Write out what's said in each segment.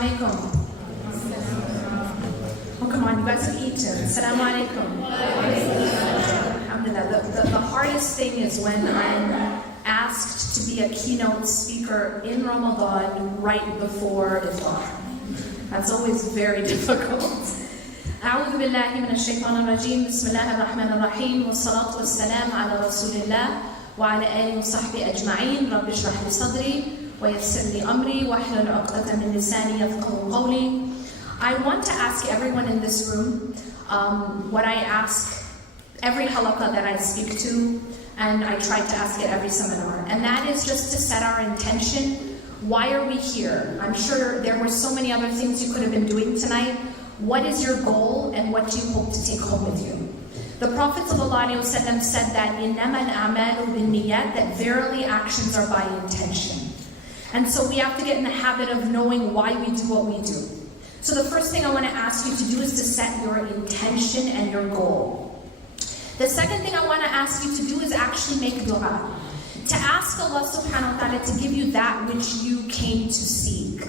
alaikum. Oh, come on, you guys have eaten. Assalamu alaikum. Alhamdulillah. The hardest thing is when I'm asked to be a keynote speaker in Ramadan right before iftar. That's always very difficult. أعوذ بالله من الشيطان الرجيم بسم الله الرحمن الرحيم والصلاة والسلام على رسول الله وعلى آله وصحبه أجمعين رب اشرح لي صدري ويسر لي أمري واحلل عقدة من لساني يفقهوا قولي. I want to ask everyone in this room what I ask every halaqah that I speak to, and I try to ask it every seminar, and that is just to set our intention. Why are we here? I'm sure there were so many other things you could have been doing tonight. What is your goal and what do you hope to take home with you? The Prophet ﷺ said that إِنَّمَا الْأَعْمَالُ بِالنِّيَّةِ, that verily actions are by intention. And so we have to get in the habit of knowing why we do what we do. So the first thing I want to ask you to do is to set your intention and your goal. The second thing I want to ask you to do is actually make dua. To ask Allah subhanahu wa ta'ala to give you that which you came to seek.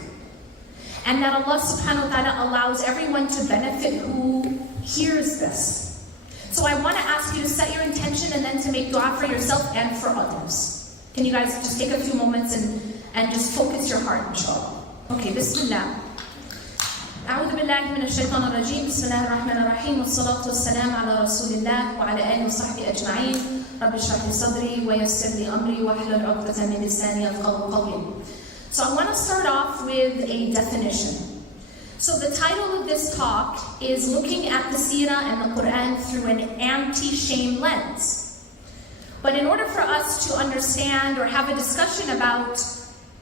And that Allah subhanahu wa ta'ala allows everyone to benefit who hears this. So I want to ask you to set your intention and then to make dua for yourself and for others. Can you guys just take a few moments and just focus your heart, inshallah. Okay, bismillah. أعوذ بالله من الشيطان الرجيم بسم الله الرحمن الرحيم والصلاة والسلام على رسول الله وعلى آله وصحبه أجمعين رب اشرح لي صدري ويسر لي أمري واحلل عقدة من لساني يفقهوا قولي. So I want to start off with a definition. So the title of this talk is looking at the Seerah and the Quran through an anti-shame lens. But in order for us to understand or have a discussion about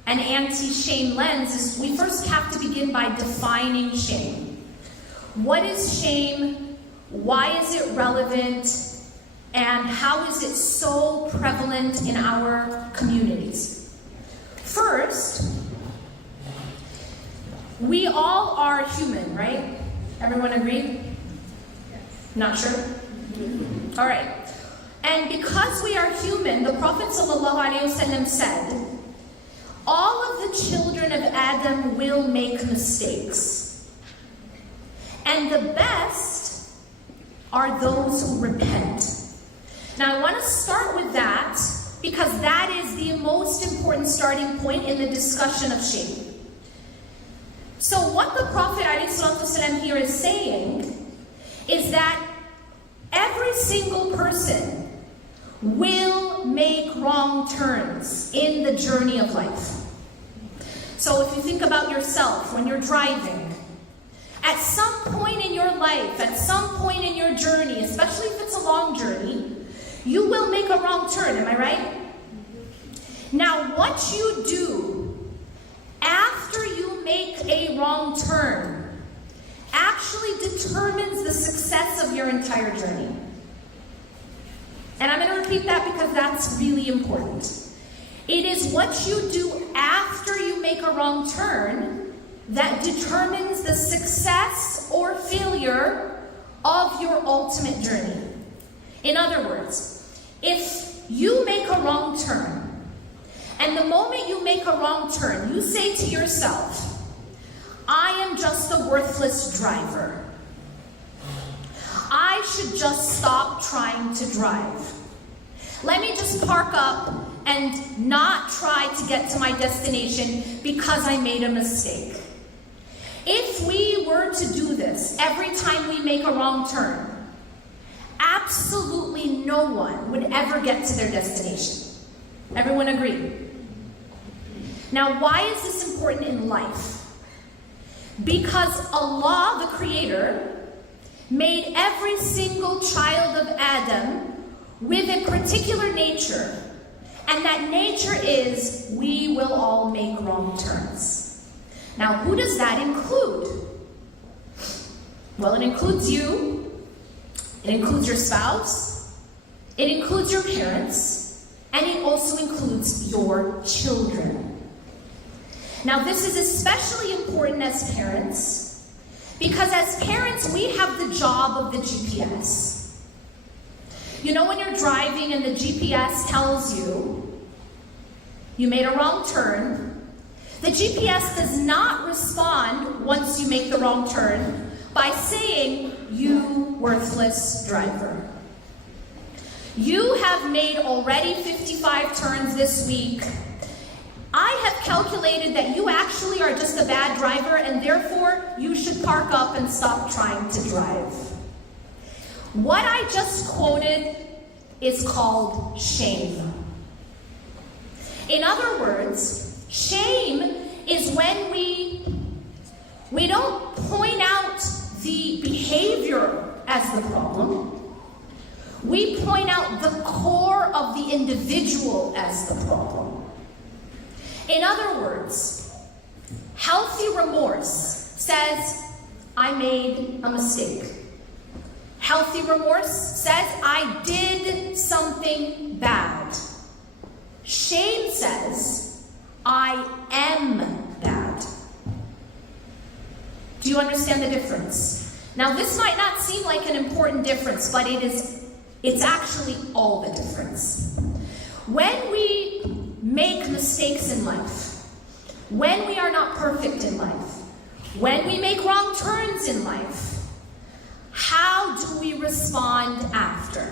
an anti-shame lens, is we first have to begin by defining shame. What is shame? Why is it relevant? And how is it so prevalent in our communities? First, we all are human, right? Everyone agree? Not sure? All right. And because we are human, the Prophet ﷺ said, all of the children of Adam will make mistakes. And the best are those who repent. Now I want to start with that because that is the most important starting point in the discussion of shame. So what the Prophet ﷺ here is saying is that every single person will make wrong turns in the journey of life. So if you think about yourself when you're driving, at some point in your life, at some point in your journey, especially if it's a long journey, you will make a wrong turn, am I right? Now what you do after you make a wrong turn actually determines the success of your entire journey. And I'm going to repeat that because that's really important. It is what you do after you make a wrong turn that determines the success or failure of your ultimate journey. In other words, if you make a wrong turn, and the moment you make a wrong turn, you say to yourself, I am just a worthless driver. I should just stop trying to drive. Let me just park up and not try to get to my destination because I made a mistake. If we were to do this every time we make a wrong turn, absolutely no one would ever get to their destination. Everyone agree? Now, why is this important in life? Because Allah, the Creator, made every single child of Adam with a particular nature. And that nature is, we will all make wrong turns. Now, who does that include? Well, it includes you. It includes your spouse. It includes your parents. And it also includes your children. Now, this is especially important as parents, because as parents, we have the job of the GPS. You know when you're driving and the GPS tells you, you made a wrong turn, the GPS does not respond once you make the wrong turn by saying, "You worthless driver. You have made already 55 turns this week. I have calculated that you actually are just a bad driver, and therefore you should park up and stop trying to drive." What I just quoted is called shame. In other words, shame is when we don't point out the behavior as the problem. We point out the core of the individual as the problem. In other words, healthy remorse says, "I made a mistake." Healthy remorse says, "I did something bad." Shame says, "I am bad." Do you understand the difference? Now, this might not seem like an important difference, but it's actually all the difference. When we make mistakes in life, when we are not perfect in life, when we make wrong turns in life, how do we respond after?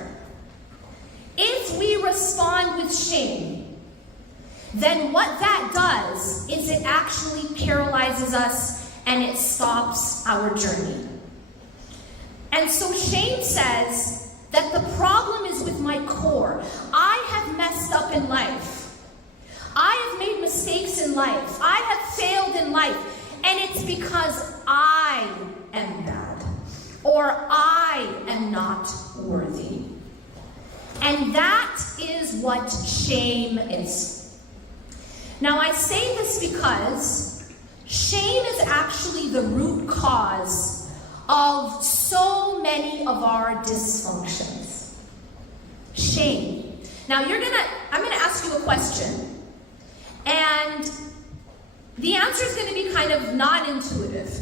If we respond with shame, then what that does is it actually paralyzes us and it stops our journey. And so shame says that the problem is with my core. I have messed up in life. I have made mistakes in life. I have failed in life. And it's because I am bad, or I am not worthy. And that is what shame is. Now, I say this because shame is actually the root cause of so many of our dysfunctions. Shame. Now, I'm gonna ask you a question, and the answer is gonna be kind of non-intuitive.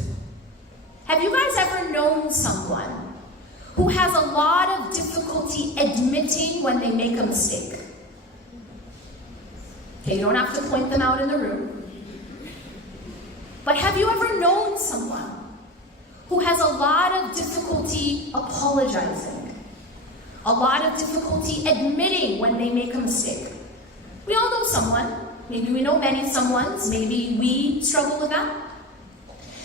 Have you guys ever known someone who has a lot of difficulty admitting when they make a mistake? Okay, you don't have to point them out in the room. But have you ever known someone who has a lot of difficulty apologizing, a lot of difficulty admitting when they make a mistake? We all know someone. Maybe we know many someones. Maybe we struggle with that.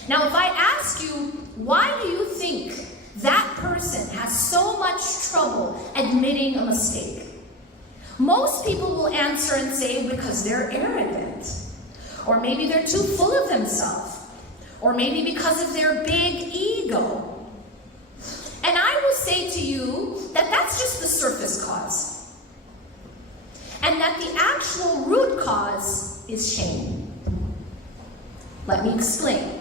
Now, if I ask you, why do you think that person has so much trouble admitting a mistake? Most people will answer and say, because they're arrogant, or maybe they're too full of themselves, or maybe because of their big ego. And I will say to you that that's just the surface cause, and that the actual root cause is shame. Let me explain.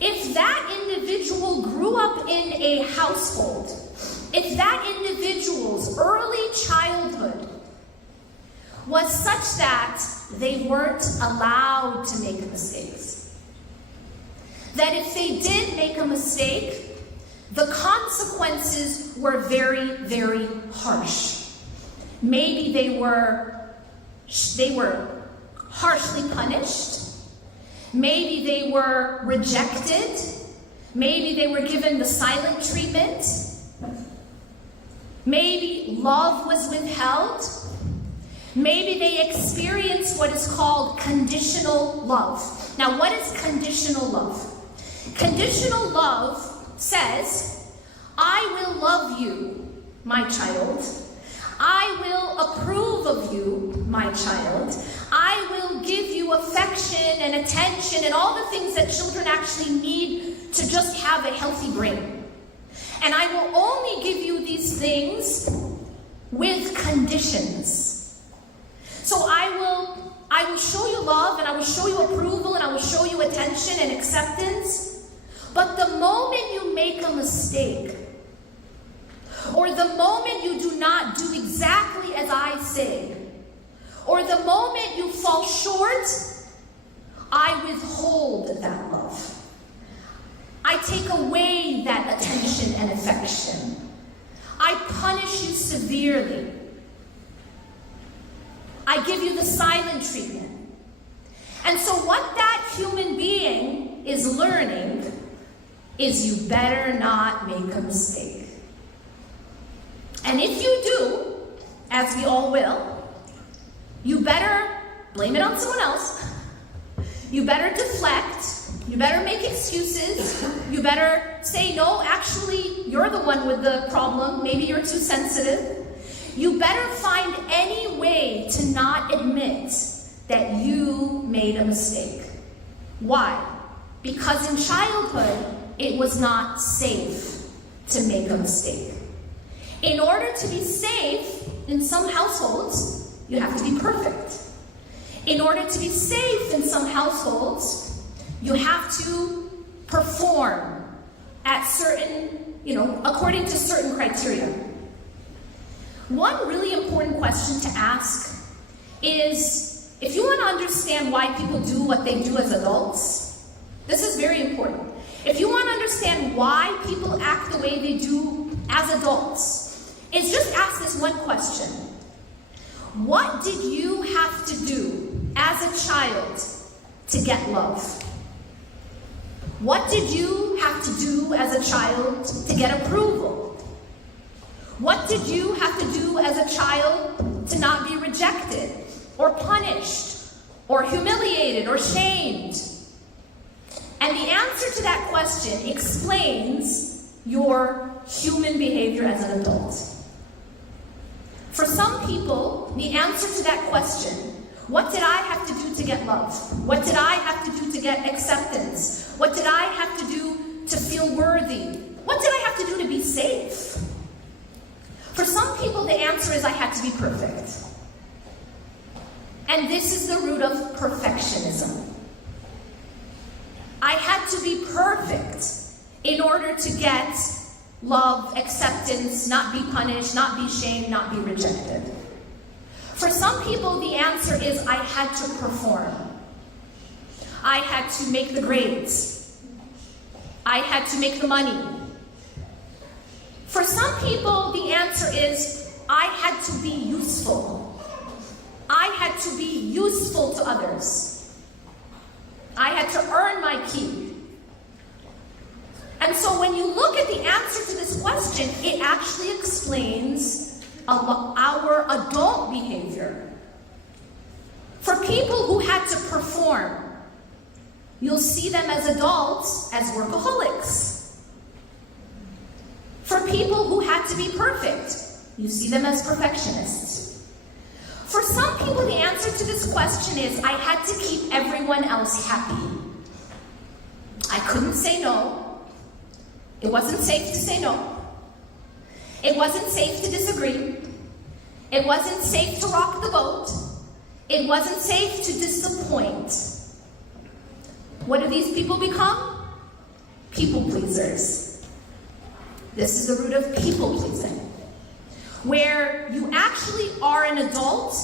If that individual grew up in a household, if that individual's early childhood was such that they weren't allowed to make mistakes, that if they did make a mistake, the consequences were very, very harsh. Maybe they were harshly punished. Maybe they were rejected. Maybe they were given the silent treatment. Maybe love was withheld. Maybe they experienced what is called conditional love. Now, what is conditional love? Conditional love says, I will love you, my child. I will approve of you, my child. I will give you affection and attention and all the things that children actually need to just have a healthy brain. And I will only give you these things with conditions. So I will show you love, and I will show you approval, and I will show you attention and acceptance. But the moment you make a mistake, or the moment you do not do exactly as I say, or the moment you fall short, I withhold that love. I take away that attention and affection. I punish you severely. I give you the silent treatment. And so what that human being is learning is you better not make a mistake. And if you do, as we all will, you better blame it on someone else. You better deflect. You better make excuses. You better say, no, actually, you're the one with the problem. Maybe you're too sensitive. You better find any way to not admit that you made a mistake. Why? Because in childhood, it was not safe to make a mistake. In order to be safe, in some households, you have to be perfect. In order to be safe in some households, you have to perform at certain, according to certain criteria. One really important question to ask is, if you want to understand why people do what they do as adults, this is very important. If you want to understand why people act the way they do as adults, is just ask this one question. What did you have to do as a child to get love? What did you have to do as a child to get approval? What did you have to do as a child to not be rejected, or punished, or humiliated, or shamed? And the answer to that question explains your human behavior as an adult. For some people, the answer to that question, what did I have to do to get love? What did I have to do to get acceptance? What did I have to do to feel worthy? What did I have to do to be safe? For some people, the answer is I had to be perfect. And this is the root of perfectionism. I had to be perfect in order to get love, acceptance, not be punished, not be shamed, not be rejected. For some people, the answer is I had to perform. I had to make the grades. I had to make the money. For some people, the answer is I had to be useful. I had to be useful to others. I had to earn my keep. And so when you look at the answer to this question, it actually explains our adult behavior. For people who had to perform, you'll see them as adults as workaholics. For people who had to be perfect, you see them as perfectionists. For some people, the answer to this question is, I had to keep everyone else happy. I couldn't say no. It wasn't safe to say no. It wasn't safe to disagree. It wasn't safe to rock the boat. It wasn't safe to disappoint. What do these people become? People pleasers. This is the root of people pleasing, where you actually are an adult,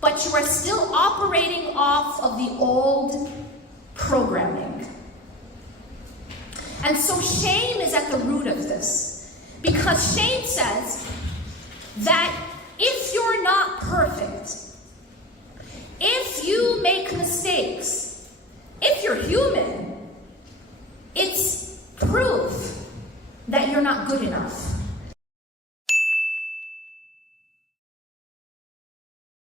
but you are still operating off of the old programming. And so shame is at the root of this, because shame says that if you're not perfect, if you make mistakes, if you're human,